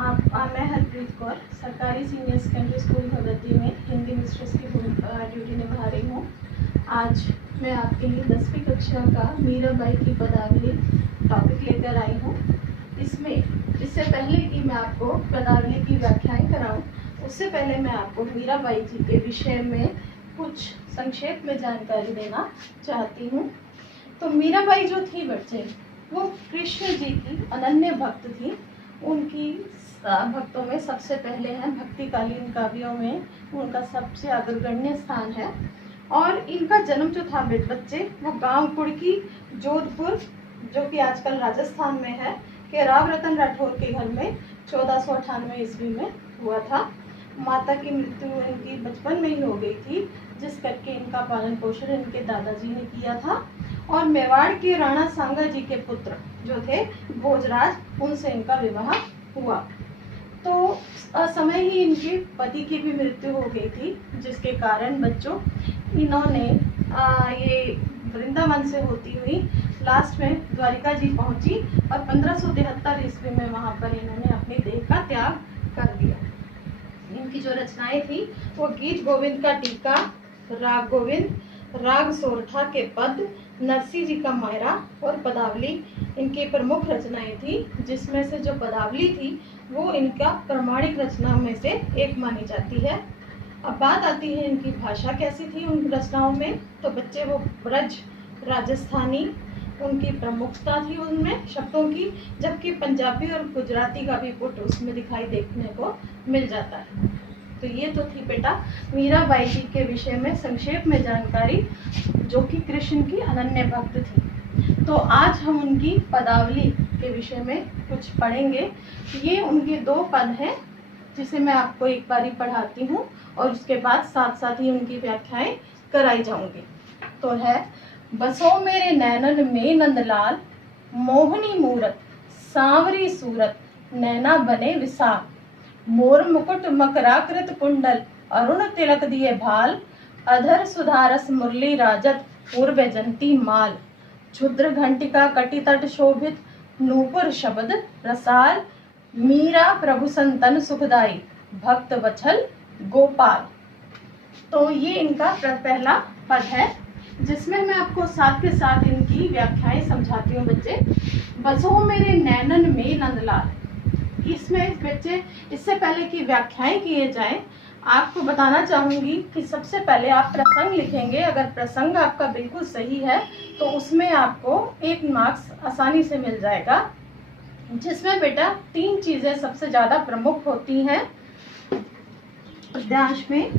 मैं हरप्रीत कौर सरकारी senior secondary school Bhagwati में हिंदी मिस्ट्रेस की ड्यूटी निभा रही हूँ। आज मैं आपके लिए 10वीं कक्षा का मीराबाई की पदावली टॉपिक लेकर आई हूँ। इससे पहले कि मैं आपको पदावली की व्याख्याएं कराऊं, उससे पहले मैं आपको मीराबाई जी के विषय में कुछ संक्षेप में जानकारी देना चाहती हूँ। तो मीराबाई जो थी बच्चे, वो कृष्ण जी की अनन्य भक्त थी। उनकी भक्तों में सबसे पहले हैं, भक्तिकालीन काव्यों में उनका सबसे अग्रगण्य स्थान है। और इनका जन्म जो था बच्चे, वो गांव कुड़की जोधपुर, जो कि आजकल राजस्थान में है, के राव रतन राठौर के घर में 1498 ईस्वी में हुआ था। माता की मृत्यु इनकी बचपन में ही हो गई थी, जिस करके इनका पालन पोषण इनके दादाजी ने किया था। और मेवाड़ के राणा सांगा जी के पुत्र जो थे भोजराज, उनसे इनका विवाह हुआ। तो असमय ही इनके पति की भी मृत्यु हो गई थी, जिसके कारण बच्चों इन्होंने ये वृंदावन से होती हुई लास्ट में द्वारिका जी पहुंची और 1573 ईस्वी में वहां पर इन्होंने अपनी देह का त्याग कर दिया। इनकी जो रचनाएं थी वो गीत गोविंद का टीका, राग गोविंद, राग सोरठा के पद, नरसिंह जी का मायरा और पदावली इनकी प्रमुख रचनाएं थी, जिसमें से जो पदावली थी वो इनका प्रामाणिक रचनाओं में से एक मानी जाती है। अब बात आती है इनकी भाषा कैसी थी उन रचनाओं में। तो बच्चे वो ब्रज राजस्थानी उनकी प्रमुखता थी उनमें शब्दों की, जबकि पंजाबी और गुजराती का भी पुट उसमें दिखाई देखने को मिल जाता है। तो ये तो थी बेटा मीराबाई जी के विषय में संक्षेप में जानकारी, जो कि कृष्ण की अनन्य भक्त थी। तो आज हम उनकी पदावली के विषय में कुछ पढ़ेंगे। ये उनके 2 पद हैं, जिसे मैं आपको एक बारी पढ़ाती हूँ और उसके बाद साथ साथ ही उनकी व्याख्याएं कराई जाऊंगी। तो है, बसो मेरे नैनन में नंदलाल, मोहनी मूरत सांवरी सूरत, नैना बने विशाल, मोर मुकुट मकराकृत कुंडल, अरुण तिलक दिए भाल, अधर सुधारस मुरली राजत, पूर्व जंती माल, क्षुद्र घंटिका कटि तट शोभित, नूपुर शब्द रसाल, मीरा प्रभु संतन सुखदाई, भक्त वत्सल गोपाल। तो ये इनका पहला पद है, जिसमें मैं आपको साथ के साथ इनकी व्याख्याएं समझाती हूँ बच्चे। बसो मेरे नैनन में नंदलाल, इसमें बच्चे इससे पहले कि व्याख्याएं किए जाएं, आपको बताना चाहूंगी कि सबसे पहले आप प्रसंग लिखेंगे। अगर प्रसंग आपका बिल्कुल सही है तो उसमें आपको 1 मार्क्स आसानी से मिल जाएगा, जिसमें बेटा 3 चीजें सबसे ज्यादा प्रमुख होती हैं पद्यांश में।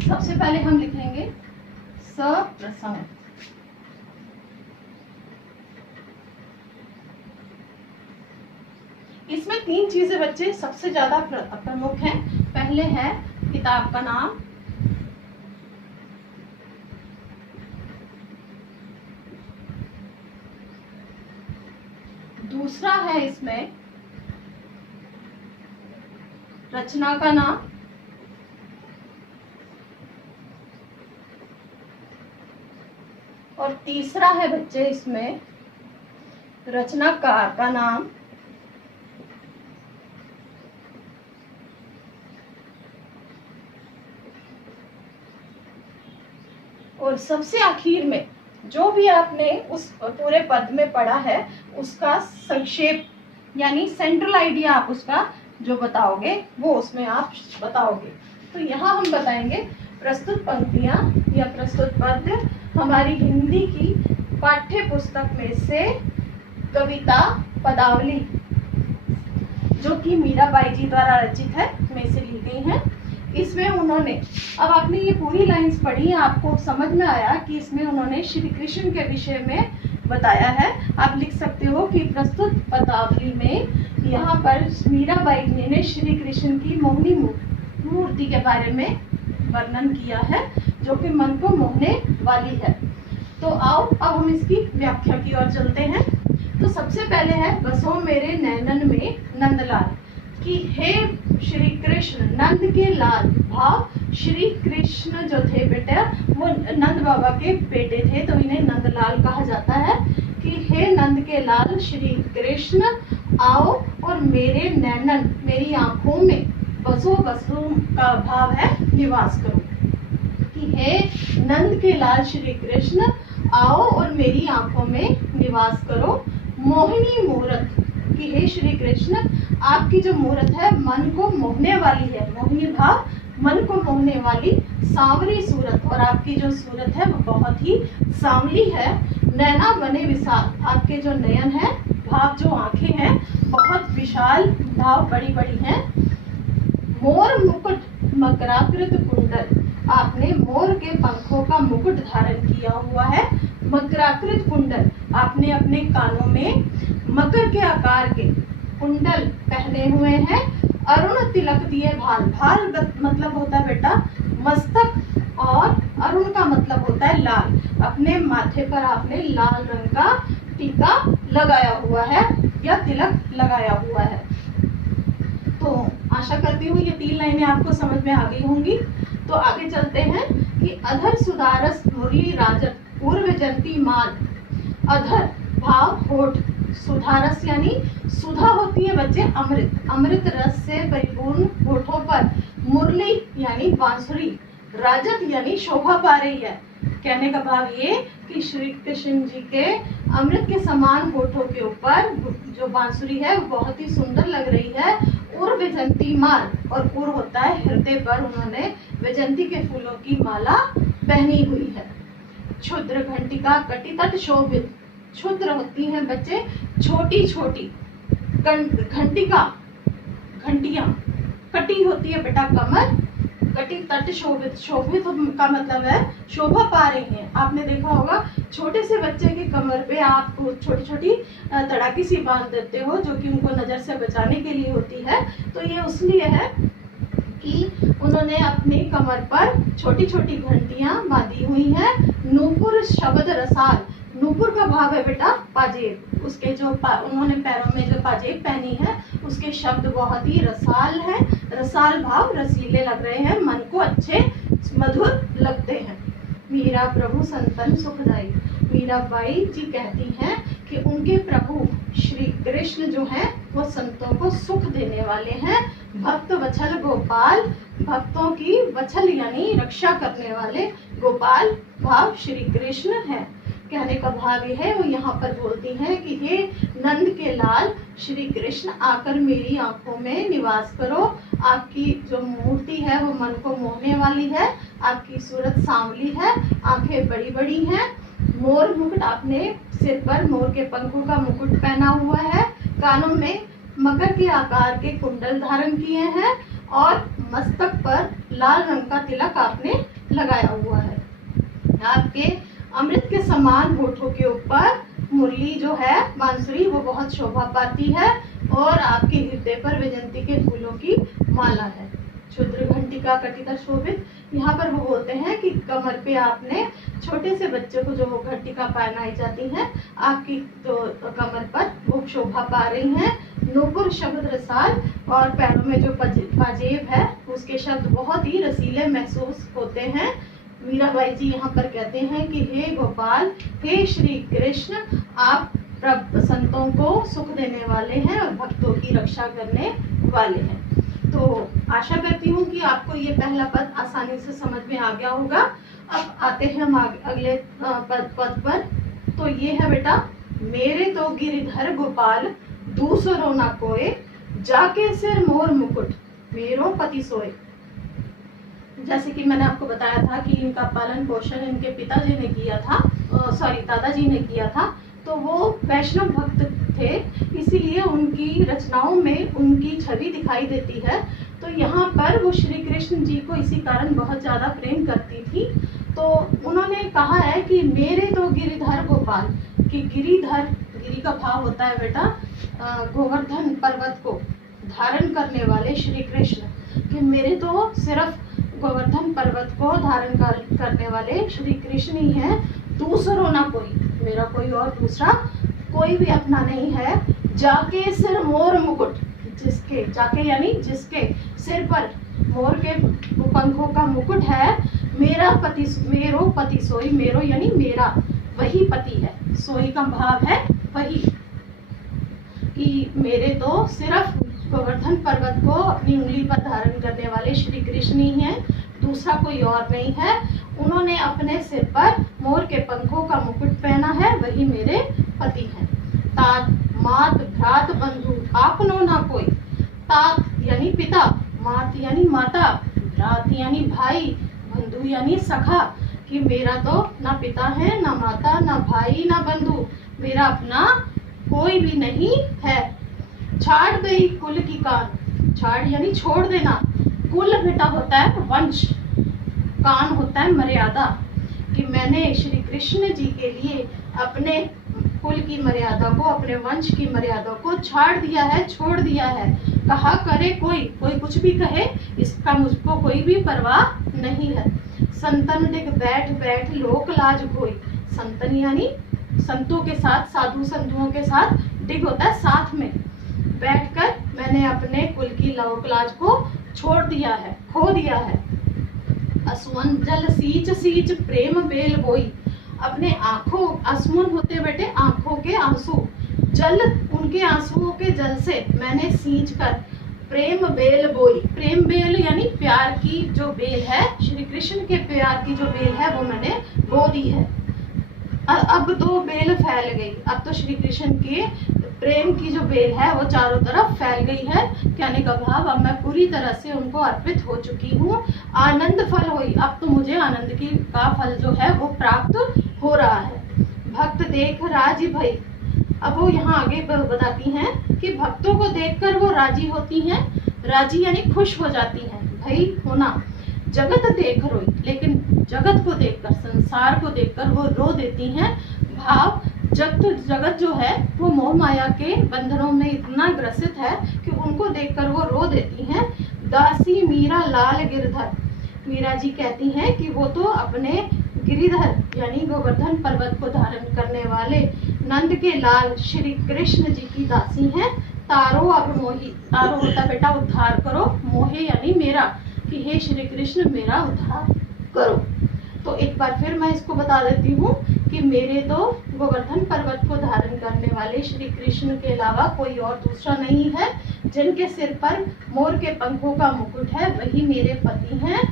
सबसे पहले हम लिखेंगे सप्रसंग। इसमें 3 चीजें बच्चे सबसे ज्यादा प्रमुख हैं। पहले है किताब का नाम, दूसरा है इसमें रचना का नाम, और तीसरा है बच्चे इसमें रचनाकार का नाम। और सबसे आखिर में जो भी आपने उस पूरे पद में पढ़ा है उसका संक्षेप, यानी सेंट्रल आइडिया आप उसका जो बताओगे वो उसमें आप बताओगे। तो यहाँ हम बताएंगे प्रस्तुत पंक्तियां या प्रस्तुत पद्य हमारी हिंदी की पाठ्य पुस्तक में से कविता पदावली, जो कि मीराबाई जी द्वारा रचित है, में से ली गई है। इसमें उन्होंने, अब आपने ये पूरी लाइंस पढ़ी, आपको समझ में आया कि इसमें उन्होंने श्री कृष्ण के विषय में बताया है। आप लिख सकते हो कि प्रस्तुत पदावली में यहाँ पर मीराबाई जी ने श्री कृष्ण की मोहनी मूर्ति के बारे में वर्णन किया है, जो कि मन को मोहने वाली है। तो आओ अब हम इसकी व्याख्या की ओर चलते हैं। तो सबसे पहले है बसो मेरे नैनन में नंदलाल, कि हे श्री कृष्ण नंद के लाल। भाव श्री कृष्ण जो थे बेटा वो नंद बाबा के बेटे थे, तो इन्हें नंदलाल कहा जाता है। कि हे नंद के लाल श्री कृष्ण, आओ और मेरे नैनन मेरी आंखों में बसो बसो का भाव है निवास करो। कि हे नंद के लाल श्री कृष्ण आओ और मेरी आंखों में निवास करो। मोहिनी मूरत कि हे श्री कृष्ण आपकी जो मूरत है मन को मोहने वाली है, मोहिनी भाव मन को मोहने वाली सांवरी सूरत, और आपकी जो सूरत है वो बहुत ही सांवली है। नैना बने विशाल आपके जो नयन है भाव जो आंखें हैं बहुत विशाल भाव बड़ी बड़ी हैं। मोर मुकुट मकराकृत कुंडल आपने मोर के पंखों का मुकुट धारण किया हुआ है। मकराकृत कुंडल आपने अपने कानों में मकर के आकार के कुंडल पहने हुए हैं। अरुण तिलक दिए भाल, भाल मतलब होता है बेटा मस्तक, और अरुण का मतलब होता है लाल। अपने माथे पर आपने लाल रंग का टीका लगाया हुआ है या तिलक लगाया हुआ है। तो आशा करती हूँ ये 3 लाइनें आपको समझ में आ गई होंगी। तो आगे चलते हैं कि अधर सुधारस मुरली राजत पूर्व जंती माल। अधर भाव होठ, सुधारस यानी सुधा होती है बच्चे अमृत, अमृत रस से परिपूर्ण होठों पर मुरली यानी बांसुरी, राजत यानी शोभा पा रही है। कहने का भाव ये कि श्री कृष्ण जी के अमृत के समान होठों के ऊपर जो बांसुरी है वो बहुत ही सुंदर लग रही है। उर वैजंती माल, और उर होता है हृदय पर उन्होंने वैजंती के फूलों की माला पहनी हुई है। क्षुद्र घंटिका कटितट शोभित, क्षुद्र होती हैं बच्चे छोटी छोटी, घंटिका घंटियां, कटी होती है बेटा कमर, कटी तट शोभित, शोभित का मतलब है शोभा पा रही हैं। आपने देखा होगा छोटे से बच्चे की कमर पे आप छोटी छोटी तड़ाकी सी बांध देते हो जो कि उनको नजर से बचाने के लिए होती है। तो ये उसलिए है कि उन्होंने अपनी कमर पर छोटी छोटी घंटियां बांधी हुई हैं। नूपुर शब्द रसाल, नूपुर का भाव है बेटा पाजेब, उसके जो उन्होंने पैरों में जो पाजेब पहनी है उसके शब्द बहुत ही रसाल हैं। रसाल भाव रसीले लग रहे हैं, मन को अच्छे मधुर लगते हैं। मीरा प्रभु संतन सुखदाई, मीराबाई जी कहती हैं कि उनके प्रभु श्री कृष्ण जो हैं वो संतों को सुख देने वाले हैं। भक्त वत्सल गोपाल, भक्तों की वत्सल यानी रक्षा करने वाले गोपाल भाव श्री कृष्ण है। कहने का भाव यह है वो यहाँ पर बोलती हैं कि हे नंद के लाल श्री कृष्ण आकर मेरी आंखों में निवास करो। आपकी जो मूर्ति है वो मन को मोहने वाली है, आपकी सूरत सांवली है, आंखें बड़ी बड़ी हैं। मोर मुकुट, आपने सिर पर मोर के पंखों का मुकुट पहना हुआ है, कानों में मकर के आकार के कुंडल धारण किए हैं और मस्तक पर लाल रंग का तिलक आपने लगाया हुआ है। आपके अमृत के समान होठों के ऊपर मुरली जो है बांसुरी वो बहुत शोभा पाती है और आपके हृदय पर वैजंती के फूलों की माला है। क्षुद्र घंटिका कटिता शोभित, यहाँ पर वो बोलते हैं कि कमर पे आपने छोटे से बच्चे को जो वो घंटिका पहनाई जाती है आपकी तो कमर पर वो शोभा पा रही हैं। नूपुर शब्द रसाल, और पैरों में जो पाजेब है उसके शब्द बहुत ही रसीले महसूस होते हैं। मीराबाई जी यहाँ पर कहते हैं कि हे गोपाल, हे श्री कृष्ण, आप संतों को सुख देने वाले हैं और भक्तों की रक्षा करने वाले हैं। तो आशा करती हूँ कि आपको ये पहला पद आसानी से समझ में आ गया होगा। अब आते हैं हम अगले पद पर। तो ये है बेटा, मेरे तो गिरिधर गोपाल दूसरो न कोय, जाके सिर मोर मुकुट मेरो पति सोए। जैसे कि मैंने आपको बताया था कि इनका पालन पोषण इनके पिताजी ने किया था, दादाजी ने किया था। तो वो वैष्णव भक्त थे, इसीलिए उनकी रचनाओं में उनकी छवि दिखाई देती है। तो यहाँ पर वो श्री कृष्ण जी को इसी कारण बहुत ज़्यादा प्रेम करती थी। तो उन्होंने कहा है कि मेरे तो गिरिधर गोपाल, कि गिरिधर, गिरि का भाव होता है बेटा गोवर्धन पर्वत को धारण करने वाले श्री कृष्ण, कि मेरे तो सिर्फ गोवर्धन पर्वत को धारण करने वाले श्री कृष्ण ही हैं, दूसरों ना कोई, मेरा कोई और दूसरा कोई भी अपना नहीं है। जाके सिर मोर मुकुट, जिसके, जाके यानी जिसके सिर पर मोर के पंखों का मुकुट है, मेरा पति, मेरो पति सोई, मेरो यानी मेरा वही पति है, सोई का भाव है वही, कि मेरे तो सिर्फ गोवर्धन पर्वत को अपनी उंगली पर धारण करने वाले श्री कृष्ण ही हैं, दूसरा कोई और नहीं है। उन्होंने अपने सिर पर मोर के पंखों का मुकुट पहना है, वही मेरे पति हैं। तात मात भ्रात बंधु आपनो ना कोई। तात यानी पिता, मात यानी माता, भ्रात यानी भाई, बंधु यानी सखा, कि मेरा तो ना पिता है, ना माता, ना भाई, ना बंधु, मेरा अपना कोई भी नहीं है। छाड़ गई कुल की कान। छाड़ यानी छोड़ देना, कुल बेटा होता है वंश, कान होता है मर्यादा, कि मैंने श्री कृष्ण जी के लिए अपने कुल की मर्यादा को, अपने वंश की मर्यादा को छाड़ दिया है, छोड़ दिया है। कहा करे कोई कुछ भी कहे, इसका मुझको कोई भी परवाह नहीं है। संतन दिख बैठ बैठ लोक लाज कोई। संतन यानी संतों के साथ, साधु संतों के साथ, दिख होता है साथ में, बैठकर मैंने अपने कुल की लोक लाज को छोड़ दिया है, खो दिया है। असुवन जल सींच सींच प्रेम बेल बोई। अपने आंखों, असमुन होते बेटे आंखों के आंसू, जल उनके आंसुओं के जल से मैंने सींच कर प्रेम बेल बोई। प्रेम बेल यानी प्यार की जो बेल है, श्री कृष्ण के प्यार की जो बेल है वो मैंने बो दी है। अब तो बेल फैल गई, अब तो श्री कृष्ण के प्रेम की जो बेल है वो चारों तरफ फैल गई है। कहने का भाव, अब मैं पूरी तरह से उनको अर्पित हो चुकी हूँ। आनंद फल हुई, अब तो मुझे आनंद की का फल जो है वो प्राप्त हो रहा है। भक्त देख राजी भई। अब वो यहाँ आगे बताती हैं कि भक्तों को देखकर वो राजी होती हैं। राजी यानी खुश हो जाती हैं, भई होना। जगत देख रोई, लेकिन जगत को देखकर, संसार को देखकर वो रो देती हैं। भाव, जगत जो है वो मोह माया के बंधनों में इतना ग्रसित है कि उनको देखकर वो रो देती हैं। दासी मीरा लाल गिरधर। मीरा जी कहती हैं कि वो तो अपने गिरिधर यानी गोवर्धन पर्वत को धारण करने वाले नंद के लाल श्री कृष्ण जी की दासी हैं। तारो अब मोही, तारो होता बेटा उद्धार करो, मोहे यानी मेरा, कि हे श्री कृष्ण मेरा उद्धार करो। तो एक बार फिर मैं इसको बता देती हूँ कि मेरे तो गोवर्धन पर्वत को धारण करने वाले श्री कृष्ण के अलावा कोई और दूसरा नहीं है। जिनके सिर पर मोर के पंखों का मुकुट है वही मेरे पति हैं।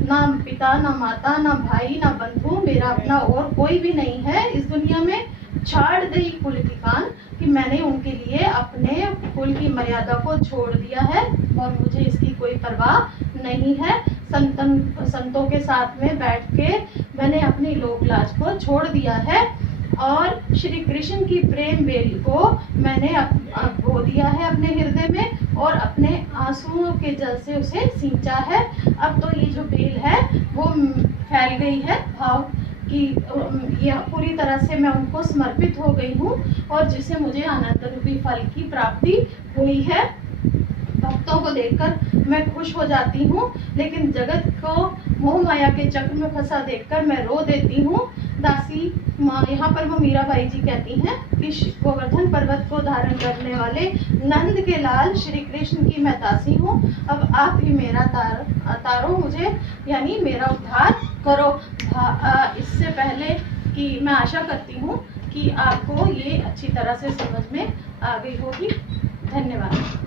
ना पिता, ना माता, ना भाई, ना बंधु, मेरा अपना और कोई भी नहीं है इस दुनिया में। छाड़ गई कुल की कान, कि मैंने उनके लिए अपने कुल की मर्यादा को छोड़ दिया है और मुझे इसकी कोई परवाह नहीं है। संतों के साथ में बैठ के मैंने अपनी लोक लाज को छोड़ दिया है और श्री कृष्ण की प्रेम बेल को मैंने बो दिया है अपने हृदय में और अपने आंसुओं के जल से उसे सींचा है। अब तो ये जो बेल है वो फैल गई है, भाव कि यह पूरी तरह से मैं उनको समर्पित हो गई हूँ और जिससे मुझे आनंद रूपी फल की प्राप्ति हुई है। भक्तों को देखकर मैं खुश हो जाती हूँ, लेकिन जगत को मोह माया के चक्र में फंसा देखकर मैं रो देती हूँ। दासी माँ, यहाँ पर वो मीराबाई जी कहती हैं कि गोवर्धन पर्वत को धारण करने वाले नंद के लाल श्री कृष्ण की मैं दासी हूँ। अब आप ही मेरा तारो मुझे, यानी मेरा उद्धार करो। इससे पहले कि मैं आशा करती हूँ कि आपको ये अच्छी तरह से समझ में आ गई होगी। धन्यवाद।